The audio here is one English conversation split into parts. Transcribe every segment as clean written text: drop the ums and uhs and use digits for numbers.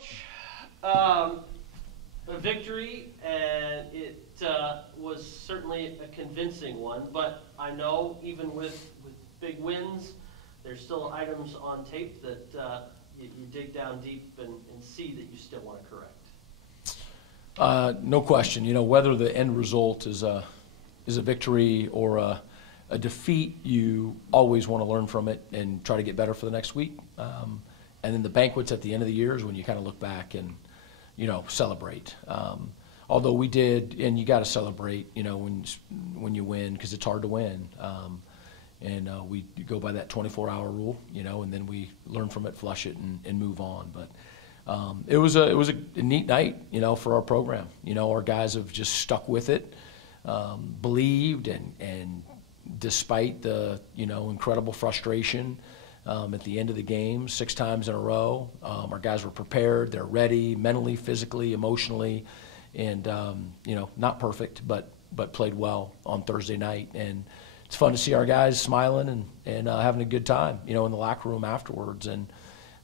Coach, a victory, and it was certainly a convincing one. But I know even with big wins, there's still items on tape that you dig down deep and see that you still want to correct. No question. You know, whether the end result is a victory or a defeat, you always want to learn from it and try to get better for the next week. And then the banquets at the end of the year is when you kind of look back and, you know, celebrate. Although we did, and you got to celebrate, you know, when you win, because it's hard to win. And we go by that 24-hour rule, you know, and then we learn from it, flush it, and move on. But it was a neat night, you know, for our program. You know, our guys have just stuck with it, believed, and despite the, you know, incredible frustration at the end of the game, 6 times in a row, our guys were prepared. They're ready, mentally, physically, emotionally, and you know, not perfect, but played well on Thursday night. And it's fun to see our guys smiling and having a good time, you know, in the locker room afterwards. And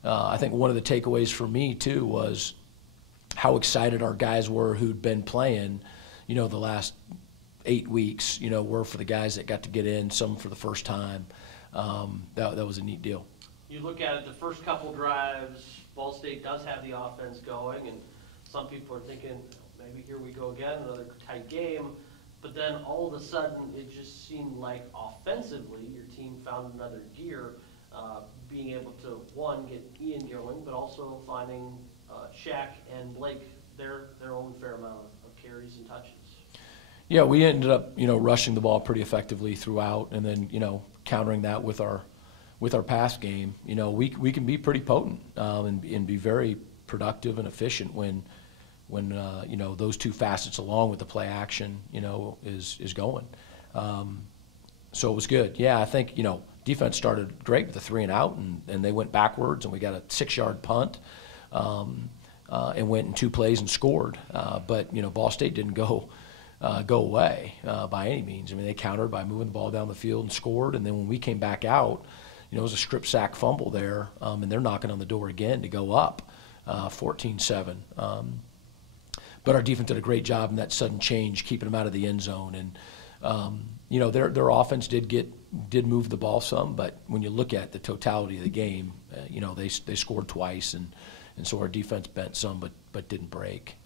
I think one of the takeaways for me too was how excited our guys were who'd been playing, you know, the last 8 weeks, you know, were for the guys that got to get in, some for the first time. That was a neat deal. You look at it, the first couple drives, Ball State does have the offense going, and some people are thinking, maybe here we go again, another tight game. But then all of a sudden, it just seemed like offensively, your team found another gear, being able to, one, get Ian Gilling, but also finding Shaq and Blake their own fair amount of carries and touches. Yeah, we ended up, you know, rushing the ball pretty effectively throughout, and then, you know, countering that with our pass game. You know, we can be pretty potent and be very productive and efficient when you know, those two facets along with the play action, you know, is going. So it was good. Yeah, I think, you know, defense started great with the 3 and out, and they went backwards, and we got a 6-yard punt and went in 2 plays and scored. But you know, Ball State didn't go away by any means. I mean, they countered by moving the ball down the field and scored. And then when we came back out, you know, it was a strip sack fumble there, and they're knocking on the door again to go up 14-7. But our defense did a great job in that sudden change, keeping them out of the end zone. And you know, their offense did move the ball some, but when you look at the totality of the game, you know, they scored twice, and so our defense bent some, but didn't break.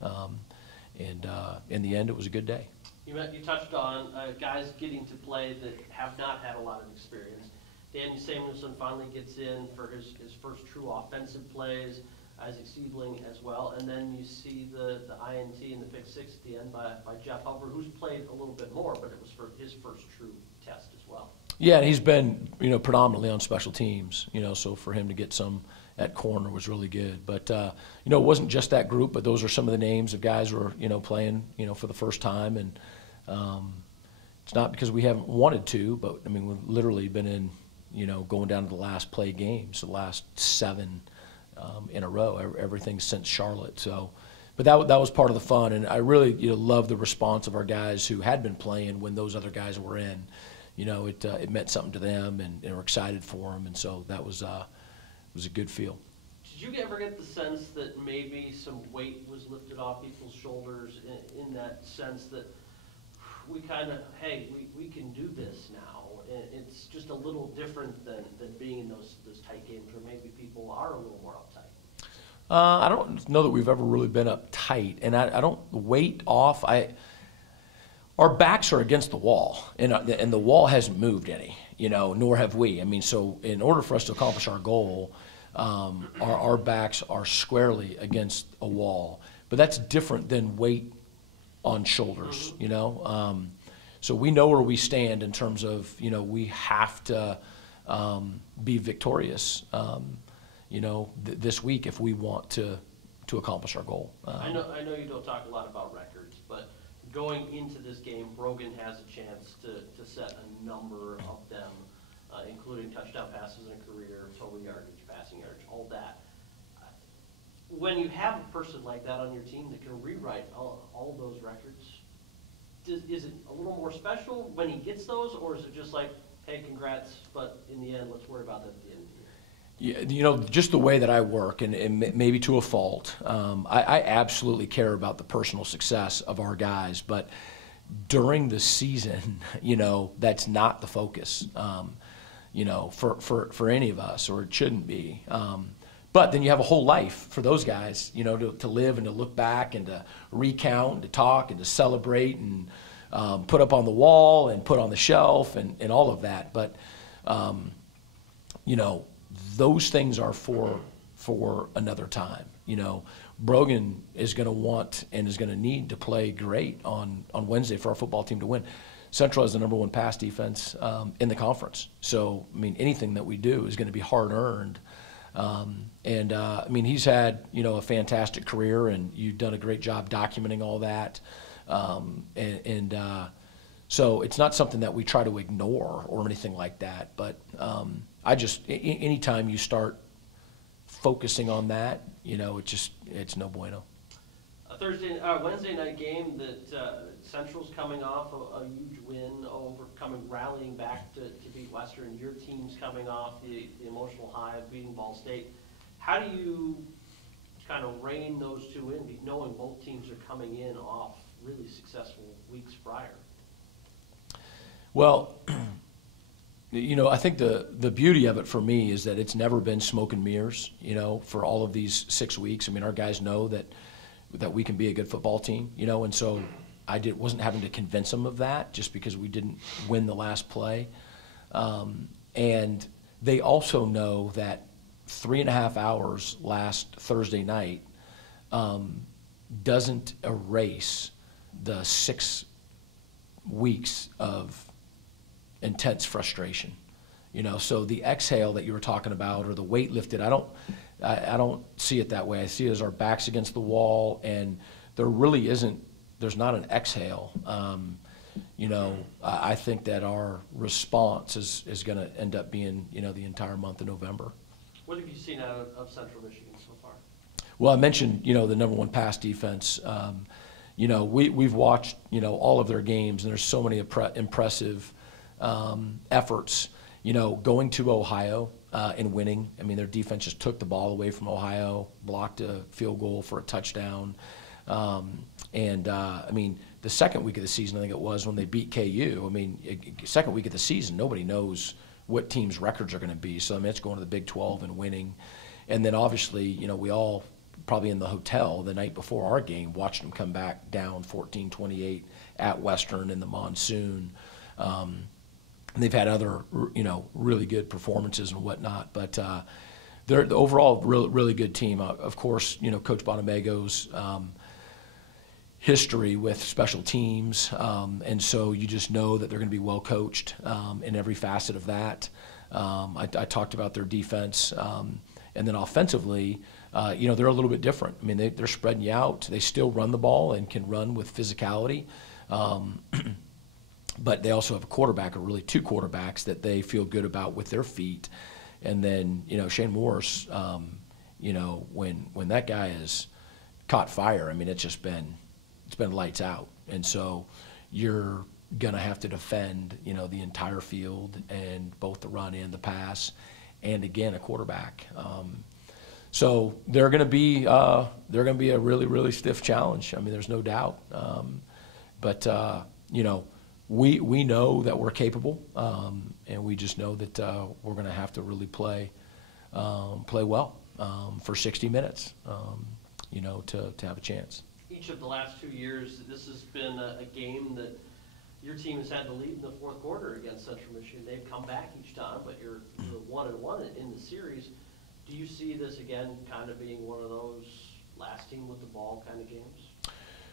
And in the end, it was a good day. You touched on guys getting to play that have not had a lot of experience. Danny Samuelson finally gets in for his first true offensive plays. Isaac Siebling as well. And then you see the INT and the pick 6 at the end by Jeff Hubbard, who's played a little bit more, but it was for his first true test as well. Yeah, and he's been, you know, predominantly on special teams, you know, so for him to get some at corner was really good. But, you know, it wasn't just that group, but those are some of the names of guys who are, you know, playing, you know, for the first time. And it's not because we haven't wanted to, but, I mean, we've literally been in, you know, going down to the last play games, the last 7 in a row, everything since Charlotte. So, but that was part of the fun, and I really, you know, love the response of our guys who had been playing when those other guys were in. You know, it meant something to them, and we're excited for them, and so that was a good feel. Did you ever get the sense that maybe some weight was lifted off people's shoulders in that sense that we kind of, hey, we can do this now? It's just a little different than being in those tight games where maybe people are a little more uptight. I don't know that we've ever really been uptight, and I don't weight off. Our backs are against the wall, and the wall hasn't moved any, you know, nor have we. I mean, so in order for us to accomplish our goal, our backs are squarely against a wall. But that's different than weight on shoulders, you know. So we know where we stand in terms of, you know, we have to be victorious, you know, this week if we want to accomplish our goal. I know you don't talk a lot about records, but going into this game, Brogan has a chance to set a number of them, including touchdown passes in a career, total yardage, passing yardage, all that. When you have a person like that on your team that can rewrite all those records, is it a little more special when he gets those, or is it just like, hey, congrats, but in the end, let's worry about that at the end of the year? You know, just the way that I work, and maybe to a fault, I absolutely care about the personal success of our guys, but during the season, you know, that's not the focus, you know, for any of us, or it shouldn't be. But then you have a whole life for those guys, you know, to live and to look back and to recount and to talk and to celebrate and put up on the wall and put on the shelf and all of that. But, you know, those things are for another time. You know, Brogan is going to want and is going to need to play great on Wednesday for our football team to win. Central has the #1 pass defense in the conference. So, I mean, anything that we do is going to be hard-earned. I mean, he's had, you know, a fantastic career, and you've done a great job documenting all that. So it's not something that we try to ignore or anything like that. But I just, anytime you start focusing on that, you know, it's no bueno. Wednesday night game that Central's coming off a huge win, rallying back to beat Western. Your team's coming off the emotional high of beating Ball State. How do you kind of rein those two in, knowing both teams are coming in off really successful weeks prior? Well, you know, I think the beauty of it for me is that it's never been smoke and mirrors, you know, for all of these 6 weeks. I mean, our guys know that we can be a good football team, you know, and so wasn't having to convince them of that just because we didn't win the last play. And they also know that 3.5 hours last Thursday night doesn't erase the 6 weeks of intense frustration, you know. So the exhale that you were talking about, or the weight lifted, I don't see it that way. I see it as our backs against the wall, and there's not an exhale. You know, I think that our response is going to end up being, you know, the entire month of November. What have you seen out of Central Michigan so far? Well, I mentioned, you know, the #1 pass defense. You know, we've watched, you know, all of their games, and there's so many impressive efforts. You know, going to Ohio and winning. I mean, their defense just took the ball away from Ohio, blocked a field goal for a touchdown. I mean, the second week of the season, I think it was, when they beat KU. I mean, second week of the season, nobody knows what teams' records are going to be. So, I mean, it's going to the Big 12 and winning. And then, obviously, you know, we all probably in the hotel the night before our game watched them come back down 14-28 at Western in the monsoon. And they've had other, you know, really good performances and whatnot. But they're the overall really good team. Of course, you know, Coach Bonamego's history with special teams, and so you just know that they're going to be well coached in every facet of that. I talked about their defense, and then offensively, you know, they're a little bit different. I mean, they're spreading you out. They still run the ball and can run with physicality. But they also have a quarterback, or really 2 quarterbacks, that they feel good about with their feet. And then, you know, Shane Morris, you know, when that guy has caught fire, I mean, it's been lights out. And so you're going to have to defend, you know, the entire field, and both the run and the pass, and again, a quarterback. So they're going to be a really, really stiff challenge. I mean, there's no doubt. But you know, we know that we're capable, and we just know that we're going to have to really play well for 60 minutes, you know, to have a chance. Each of the last 2 years, this has been a game that your team has had the lead in the fourth quarter against Central Michigan. They've come back each time, but you're 1-1 in the series. Do you see this again kind of being one of those last team with the ball kind of games?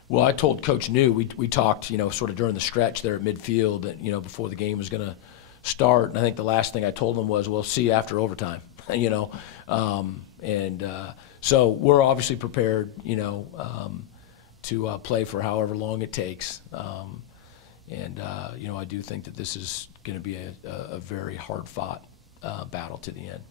Well, I told Coach New, we talked, you know, sort of during the stretch there at midfield, and, you know, before the game was going to start. And I think the last thing I told him was, "We'll see you after overtime," you know. So we're obviously prepared, you know, to play for however long it takes. You know, I do think that this is going to be a very hard-fought battle to the end.